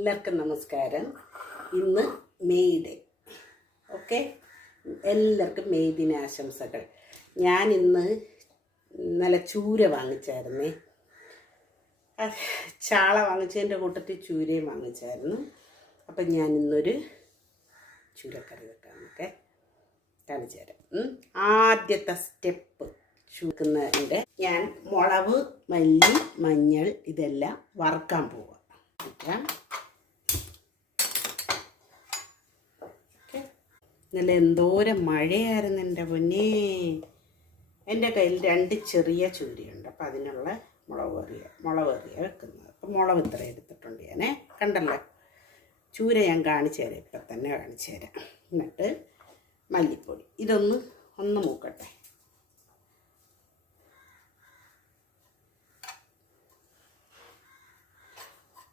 എല്ലാവർക്കും നമസ്കാരം. ഇന്ന് മെയ് ഡേ. ഓക്കെ, എല്ലാവർക്കും മെയ് ദിന ആശംസകൾ. ഞാൻ ഇന്നലെ ചൂര വാങ്ങിച്ചായിരുന്നേ. ചാള വാങ്ങിച്ചതിൻ്റെ കൂട്ടത്തിൽ ചൂരയും വാങ്ങിച്ചായിരുന്നു. അപ്പം ഞാൻ ഇന്നൊരു ചൂരക്കറി വെക്കാം. ഓക്കെ, കാണിച്ചു തരാം. ആദ്യത്തെ സ്റ്റെപ്പ് ചൂക്കുന്നതിൻ്റെ ഞാൻ മുളക്, മല്ലി, മഞ്ഞൾ ഇതെല്ലാം വറുക്കാൻ പോവാം. ഇന്നലെ എന്തോരം മഴയായിരുന്നു എൻ്റെ പൊന്നേ. എൻ്റെ കയ്യിൽ 2 ചെറിയ ചൂരയുണ്ട്. അപ്പം അതിനുള്ള മുളക് കറിയ വെക്കുന്നത്. അപ്പം മുളക് ഇത്ര എടുത്തിട്ടുണ്ട് ഞാനേ. കണ്ടല്ലോ, ചൂര ഞാൻ കാണിച്ചു തരാം. ഇപ്പം തന്നെ കാണിച്ചു തരാം. എന്നിട്ട് മല്ലിപ്പൊടി ഒന്ന് മൂക്കട്ടെ.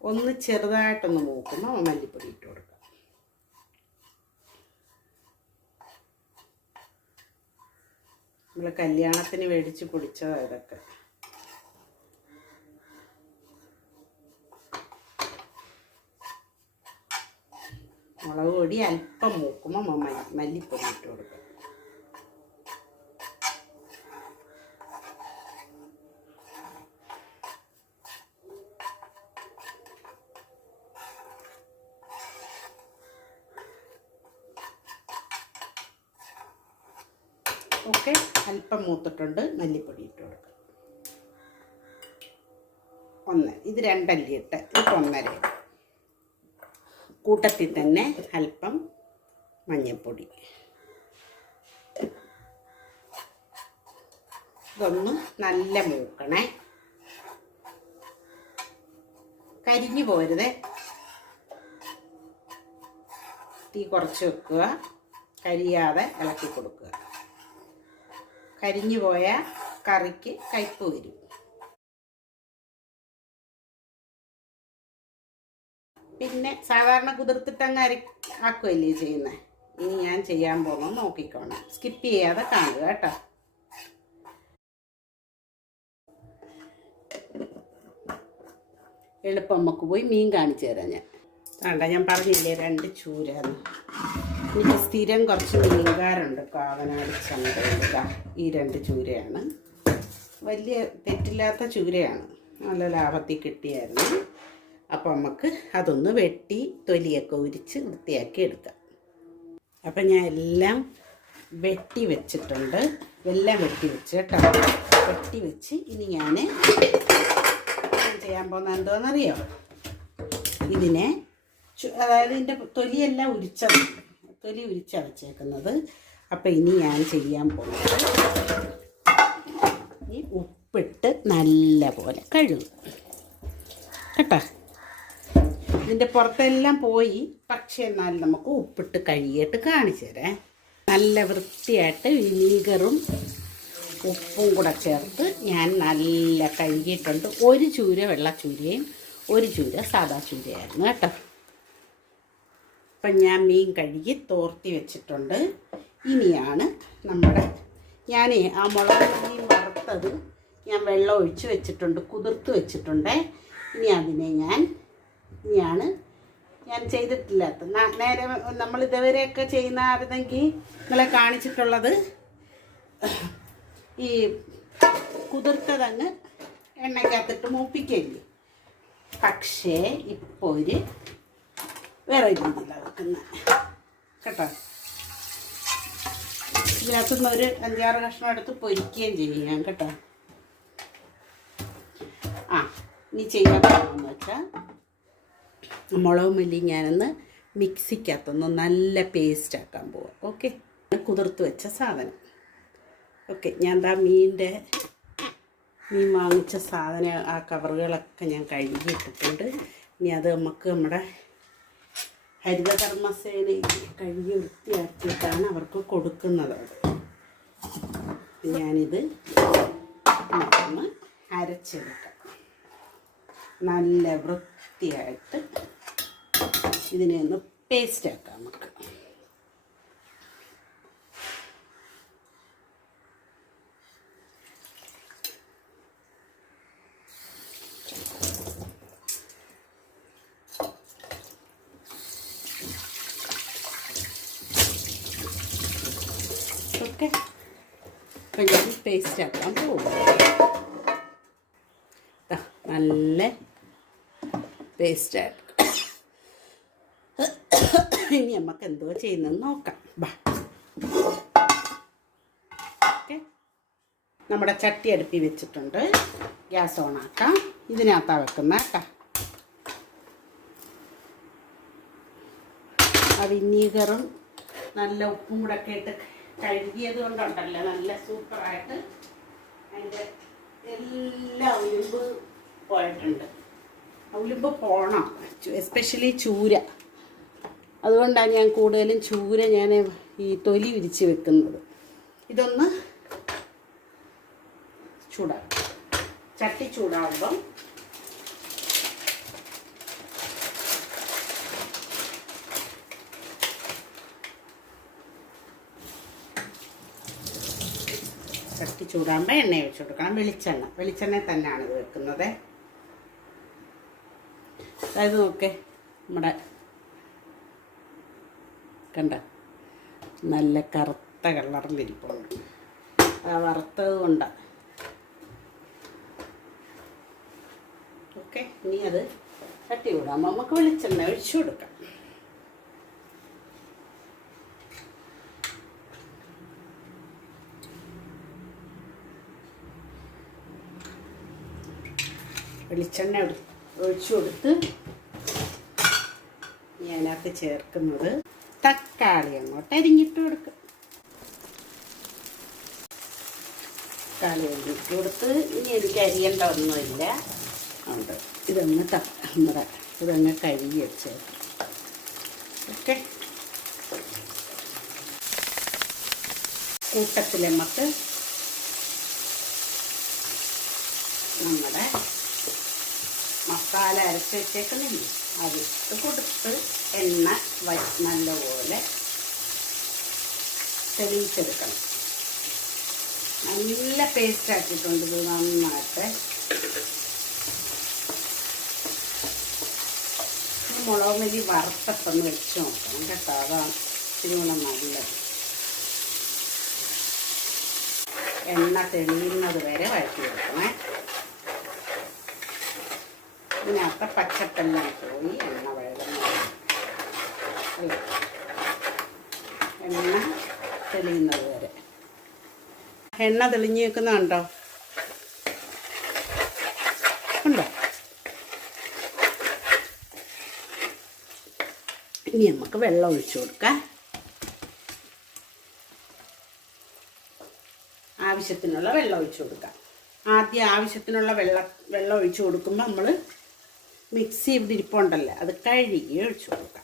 ഒന്ന് ചെറുതായിട്ടൊന്ന് മൂക്കുമ്പോൾ മല്ലിപ്പൊടി ഇട്ട് കൊടുക്കാം. നമ്മൾ കല്യാണത്തിന് മേടിച്ച് പൊടിച്ചതാണ് ഇതൊക്കെ. മുളക് പൊടി അല്പം മൂക്കുമ്പോൾ മല്ലിപ്പൊടി ഇട്ട് കൊടുക്കാം. ഓക്കെ, അല്പം മൂത്തിട്ടുണ്ട്. മല്ലിപ്പൊടി ഇട്ട് കൊടുക്കുക. ഇത് 2 അല്ലി ഇട്ട്, ഇത് 1.5. കൂട്ടത്തിൽ തന്നെ അല്പം മഞ്ഞൾപ്പൊടി. ഇതൊന്ന് നല്ല മൂക്കണേ, കരിഞ്ഞു പോരുത്. തീ കുറച്ച് വെക്കുക, കരിയാതെ ഇളക്കി കൊടുക്കുക. കരിഞ്ഞു പോയ കറിക്ക് കയ്പ്പ് വരും. പിന്നെ സാധാരണ കുതിർത്തിട്ടങ്ങ് ആക്കുമല്ലേ ചെയ്യുന്നത്. ഇനി ഞാൻ ചെയ്യാൻ പോകുന്നത് നോക്കിക്കോണം, സ്കിപ്പ് ചെയ്യാതെ കാണുക കേട്ടോ. എളുപ്പം നമുക്ക് പോയി മീൻ കാണിച്ചു തരാം. ഞാൻ പറഞ്ഞില്ലേ 2 ചൂരാന്ന്. എനിക്ക് സ്ഥിരം കുറച്ച് മീൻകാരുണ്ട് കാവനാട് ചന്തയിൽ. ഈ 2 ചൂരയാണ്. വലിയ തെറ്റില്ലാത്ത ചൂരയാണ്, നല്ല ലാഭത്തിൽ കിട്ടിയായിരുന്നു. അപ്പം നമുക്ക് അതൊന്ന് വെട്ടി തൊലിയൊക്കെ ഉരിച്ച് വൃത്തിയാക്കി എടുക്കാം. അപ്പം ഞാൻ എല്ലാം വെട്ടി വെച്ചിട്ടുണ്ട്. എല്ലാം വെട്ടി വെച്ച് കേട്ടോ. വെട്ടി വെച്ച് ഇനി ഞാൻ ചെയ്യാൻ പോകുന്നത് എന്താണെന്നറിയോ? ഇതിനെ അതായത് ഇതിൻ്റെ തൊലിയെല്ലാം തൊലി ഉരിച്ചാണ് വെച്ചേക്കുന്നത്. അപ്പം ഇനി ഞാൻ ചെയ്യാൻ പോകുന്നത് ഈ ഉപ്പിട്ട് നല്ല പോലെ കഴുകും കേട്ടോ. ഇതിൻ്റെ പുറത്തെല്ലാം പോയി, പക്ഷേ എന്നാലും നമുക്ക് ഉപ്പിട്ട് കഴുകിയിട്ട് കാണിച്ചു തരാം. നല്ല വൃത്തിയായിട്ട് വിനീഗറും ഉപ്പും കൂടെ ചേർത്ത് ഞാൻ നല്ല കഴുകിയിട്ടുണ്ട്. 1 ചൂര വെള്ളച്ചൂരയും 1 ചൂര സാദാ ചൂരയായിരുന്നു കേട്ടോ. അപ്പം ഞാൻ മീൻ കഴുകി തോർത്തി വെച്ചിട്ടുണ്ട്. ഇനിയാണ് ഞാൻ ആ മുളക് മീൻ വറുത്തത് ഞാൻ വെള്ളം ഒഴിച്ച് വെച്ചിട്ടുണ്ട്, കുതിർത്ത് വെച്ചിട്ടുണ്ട്. ഇനി അതിനെ ഞാൻ ചെയ്തിട്ടില്ലാത്ത നേരെ നമ്മൾ ഇതുവരെയൊക്കെ ചെയ്യുന്നതായിരുന്നെങ്കിൽ നിങ്ങളെ കാണിച്ചിട്ടുള്ളത് ഈ കുതിർത്തതങ്ങ് എണ്ണയ്ക്കകത്തിട്ട് മൂപ്പിക്കല്ലേ. പക്ഷേ ഇപ്പോൾ വേറെ രീതിയിലാണ് വെക്കുന്നത് കേട്ടോ. ഇതിനകത്തുനിന്ന് ഒരു 5-6 കഷ്ണം എടുത്ത് പൊരിക്കുകയും ചെയ്യാം കേട്ടോ. ഇനി ചെയ്യാൻ പോകുന്നതെന്ന് വെച്ചാൽ മുളക് മല്ലി ഞാനൊന്ന് മിക്സിക്കകത്തൊന്ന് നല്ല പേസ്റ്റ് ആക്കാൻ പോവാം. ഓക്കെ, കുതിർത്ത് വെച്ച സാധനം. ഓക്കെ, ഞാൻ മീൻ വാങ്ങിച്ച സാധനം ആ കവറുകളൊക്കെ ഞാൻ കഴുകിയിട്ടിട്ടുണ്ട്. ഇനി അത് നമ്മുടെ ഹരിതകർമ്മസേനയിൽ കഴുകി വൃത്തിയാക്കിയിട്ടാണ് അവർക്ക് കൊടുക്കുന്നത്. ഞാനിത് ഒന്ന് അരച്ചെടുക്കാം. നല്ല വൃത്തിയായിട്ട് ഇതിനെ ഒന്ന് പേസ്റ്റാക്കാം നമുക്ക്. ഓക്കെ, അപ്പം ഞാൻ പേസ്റ്റ് ആക്കാൻ പോകും. നല്ല പേസ്റ്റായിട്ട് ഇനി നമുക്ക് എന്തോ ചെയ്യുന്നതെന്ന് നോക്കാം. ബാ, ഓക്കെ. നമ്മുടെ ചട്ടി അടുപ്പി വെച്ചിട്ടുണ്ട്. ഗ്യാസ് ഓൺ ആക്കാം. ഇതിനകത്താണ് വെക്കുന്ന കേട്ടോ. ആ വിനീഗറും നല്ല ഉപ്പും കൂടെ ഒക്കെ ഇട്ട് കഴുകിയത് കൊണ്ടുണ്ടല്ലോ നല്ല സൂപ്പറായിട്ട് അതിൻ്റെ എല്ലാ ഉലുമ്പ് പോയിട്ടുണ്ട്. ഉലുമ്പ് പോകണം, എസ്പെഷ്യലി ചൂര. അതുകൊണ്ടാണ് ഞാൻ കൂടുതലും ചൂര ഞാൻ ഈ തൊലി വിരിച്ച് വെക്കുന്നത്. ഇതൊന്ന് ചൂടാക്കും. ചട്ടി ചൂടാകുമ്പം ചട്ടി ചൂടാകുമ്പോൾ എണ്ണ ഒഴിച്ചു കൊടുക്കണം. വെളിച്ചെണ്ണ തന്നെയാണ് ഇത് വെക്കുന്നത്. അതായത് നോക്കേ, നമ്മുടെ കണ്ട നല്ല കറുത്ത കളറിലിരിപ്പുണ്ട്. ആ വറുത്തത് കൊണ്ടാണ്. ഓക്കെ, ഇനി അത് ചട്ടി ചൂടാകുമ്പോൾ നമുക്ക് വെളിച്ചെണ്ണ ഒഴിച്ചു കൊടുക്കാം. വെളിച്ചെണ്ണ ഒഴിച്ചു കൊടുത്ത് അതിനകത്ത് ചേർക്കുന്നത് തക്കാളി അങ്ങോട്ട് അരിഞ്ഞിട്ട് കൊടുക്കും. തക്കാളി അരിഞ്ഞിട്ട് കൊടുത്ത് ഇനി എനിക്ക് അരിയേണ്ട ഒന്നുമില്ല. ഉണ്ട് ഇതൊന്ന് ഇതൊന്ന് കഴുകി വെച്ചേക്കാം. ഓക്കെ, കൂട്ടത്തിൽ നമുക്ക് നമ്മുടെ മസാല അരച്ച് വെച്ചേക്കുന്നില്ല അതിട്ട് കൊടുത്ത് എണ്ണ നല്ലപോലെ തെളിയിച്ചെടുക്കണം. നല്ല പേസ്റ്റ് ആക്കിയിട്ടുണ്ട് ഇത് നന്നായിട്ട്. മുളക് മല്ലി വറുത്തപ്പൊന്ന് വെച്ച് നോക്കണം കേട്ടോ, അതാണ് ഇത്തിരി കൂടെ നല്ലത്. എണ്ണ തെളിയുന്നത് വരെ വഴറ്റി വെക്കണേ. ഇതിനകത്ത് പച്ചപ്പെല്ലാം പോയി എണ്ണ വഴങ്ങുന്നത്. എണ്ണ തെളിയുന്നത് വരെ. എണ്ണ തെളിഞ്ഞ് വെക്കുന്നുണ്ടോ? ഉണ്ടോ? ഇനി നമുക്ക് വെള്ളം ഒഴിച്ചു കൊടുക്കാം. ആവശ്യത്തിനുള്ള വെള്ളം ഒഴിച്ചു കൊടുക്കാം. ആദ്യം ആവശ്യത്തിനുള്ള വെള്ളം ഒഴിച്ചു കൊടുക്കുമ്പോൾ നമ്മൾ മിക്സി ഇവിടെ ഇരിപ്പുണ്ടല്ലോ അത് കഴുകി ഒഴിച്ചു കൊടുക്കാം.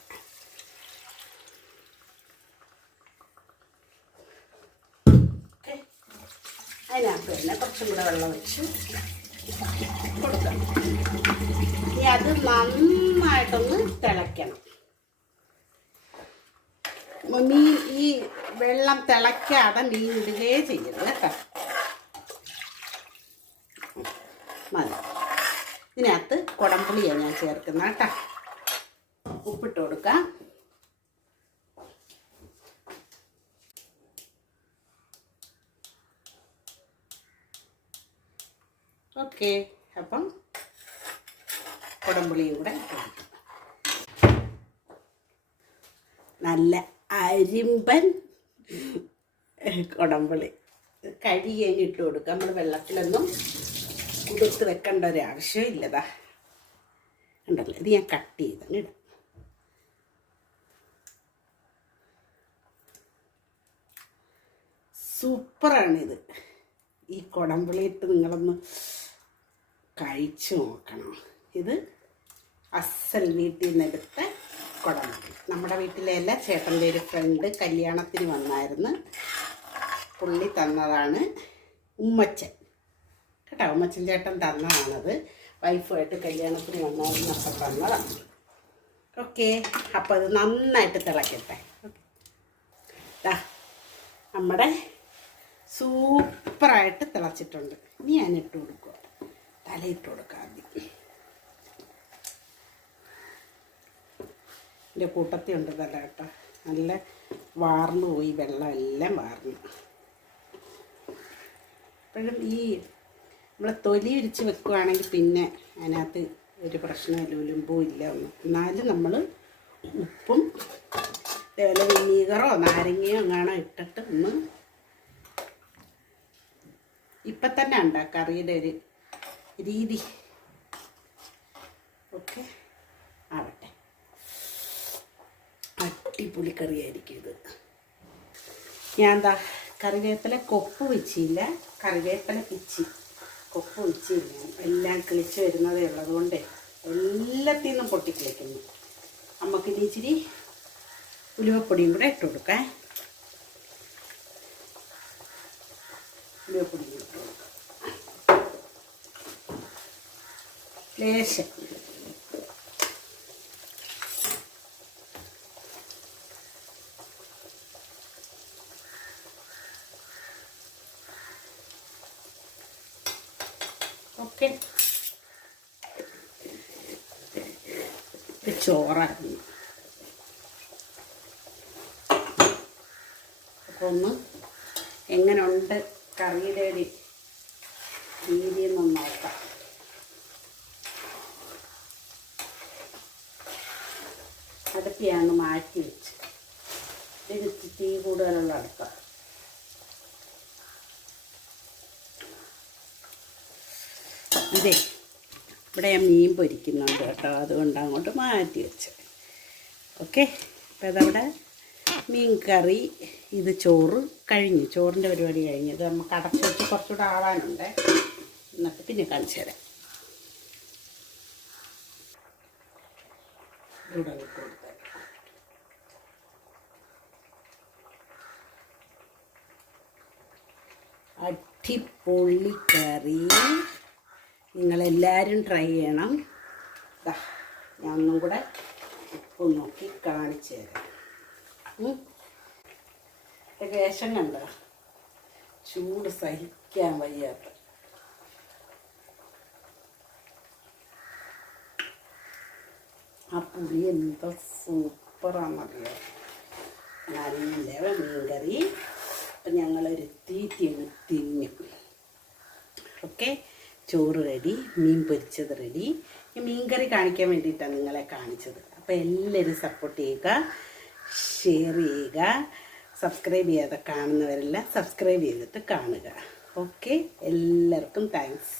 അതിനകത്ത് തന്നെ കുറച്ചും കൂടെ വെള്ളം വെച്ച് കൊടുക്കാം. ഇനി അത് നന്നായിട്ടൊന്ന് തിളയ്ക്കണം. മീൻ ഈ വെള്ളം തിളയ്ക്കാതെ മീൻ ഇടുകയേ ചെയ്യരുത് കേട്ടോ. മതി. ഇതിനകത്ത് കുടംപുളിയാണ് ഞാൻ ചേർക്കുന്നത് കേട്ടോ. ഉപ്പിട്ട് കൊടുക്കാം. ഓക്കെ, അപ്പം കുടംപുളിയും കൂടെ നല്ല അരിമ്പൻ കുടംപുളി കഴുകി ഇട്ട് കൊടുക്കുക. നമ്മൾ വെള്ളത്തിലൊന്നും കുതിർത്ത് വെക്കേണ്ട ഒരു ആവശ്യം ഇല്ലതാ. ഉണ്ടല്ലോ, ഇത് ഞാൻ കട്ട് ചെയ്താണ് ഇടാം. സൂപ്പറാണിത്. ഈ കുടംപുളിയിട്ട് നിങ്ങളൊന്ന് കഴിച്ചു നോക്കണം. ഇത് അസൽ വീട്ടിൽ നിന്നെടുത്ത കുടംപുളി. നമ്മുടെ വീട്ടിലെയല്ല, ചേട്ടൻ്റെ ഒരു ഫ്രണ്ട് കല്യാണത്തിന് വന്നായിരുന്നു, പുള്ളി തന്നതാണ്. ഉമ്മച്ചൻ കേട്ടോ, ഉമ്മച്ചൻ ചേട്ടൻ തന്നതാണത്. വൈഫുമായിട്ട് കല്യാണത്തിന് വന്നായിരുന്നു, അപ്പം തന്നതാണ്. ഓക്കെ, അപ്പോൾ അത് നന്നായിട്ട് തിളക്കട്ടെ. നമ്മുടെ സൂപ്പറായിട്ട് തിളച്ചിട്ടുണ്ട്. ഇനി ഞാൻ ഇട്ട് കൊടുക്കുക, തലയിട്ട് കൊടുക്കുക ആദ്യം. എൻ്റെ കൂട്ടത്തിൽ ഉണ്ട് തല കേട്ടോ, നല്ല വാർന്നു പോയി, വെള്ളം എല്ലാം വാർന്നു. എപ്പോഴും ഈ നമ്മൾ തൊലി ഉരിച്ച് വെക്കുകയാണെങ്കിൽ പിന്നെ അതിനകത്ത് ഒരു പ്രശ്നമില്ല, ഉലുമ്പും ഇല്ല ഒന്നും. എന്നാലും നമ്മൾ ഉപ്പും അതേപോലെ വിനീഗറോ നാരങ്ങയോ എങ്ങാണോ ഇട്ടിട്ട് ഒന്ന് ഇപ്പം തന്നെ ഉണ്ടാക്കാം കറിയുടെ ഒരു രീതി. ഓക്കെ, ആവട്ടെ. അടിപൊളി കറിയായിരിക്കും ഇത്. ഞാൻ എന്താ കറിവേപ്പില കൊപ്പ് വെച്ചില്ല, കറിവേപ്പില പിച്ചി കൊപ്പ് വെച്ചില്ല. എല്ലാം കിളിച്ച് വരുന്നതേ ഉള്ളതുകൊണ്ട് എല്ലാത്തിൽ നിന്നും പൊട്ടിക്കിളിക്കുന്നു. നമുക്കിനി ഇച്ചിരി ഉലുവപ്പൊടിയും കൂടെ ഇട്ട് കൊടുക്കാം. ഉലുവപ്പൊടിയും കൂടെ ഇട്ട് കൊടുക്കാം ലേശം. ഓക്കെ, ചോറാണ്. അപ്പോൾ ഒന്ന് എങ്ങനെയുണ്ട് കറിയുടെ ഒരു രീതിയെന്നൊന്ന് നോക്കാം. അടുപ്പിയാണ് മാറ്റി വെച്ച്, ഇത് തീ കൂടുതലുള്ള അടുപ്പാണ്. ഇതേ ഇവിടെ ഞാൻ മീൻ പൊരിക്കുന്നുണ്ട് കേട്ടോ, അതുകൊണ്ട് അങ്ങോട്ട് മാറ്റി വെച്ചത്. ഓക്കെ, അപ്പോൾ അതവിടെ മീൻ കറി, ഇത് ചോറ് കഴിഞ്ഞു, ചോറിൻ്റെ പരിപാടി കഴിഞ്ഞു. ഇത് നമുക്ക് അടച്ചു വെച്ച് കുറച്ചുകൂടെ ആവാനുണ്ട്, എന്നിട്ട് പിന്നെ കാണിച്ചു തരാം. ഇവിടെ വിട്ട് കൊടുത്തേക്കാം. അടിപൊളി കറി, നിങ്ങളെല്ലാവരും ട്രൈ ചെയ്യണം. ഞാൻ ഒന്നും കൂടെ ഉപ്പ് നോക്കി കാണിച്ചു തരാം. വേഷം കണ്ട ചൂട് സഹിക്കാൻ വയ്യാത്ത. ആ പുളി എന്തോ സൂപ്പറാണെന്നറിയാം. നല്ല മീൻകറി. അപ്പം ഞങ്ങളൊരു തീറ്റിയൊന്ന് തിന്നും. ഓക്കെ, ചോറ് റെഡി, മീൻ പൊരിച്ചത് റെഡി. മീൻ കറി കാണിക്കാൻ വേണ്ടിയിട്ടാണ് നിങ്ങളെ കാണിച്ചത്. അപ്പോൾ എല്ലാവരും സപ്പോർട്ട് ചെയ്യുക, ഷെയർ ചെയ്യുക, സബ്സ്ക്രൈബ് ചെയ്യാതെ കാണുന്നവരെല്ലാം സബ്സ്ക്രൈബ് ചെയ്തിട്ട് കാണുക. ഓക്കെ, എല്ലാവർക്കും താങ്ക്സ്.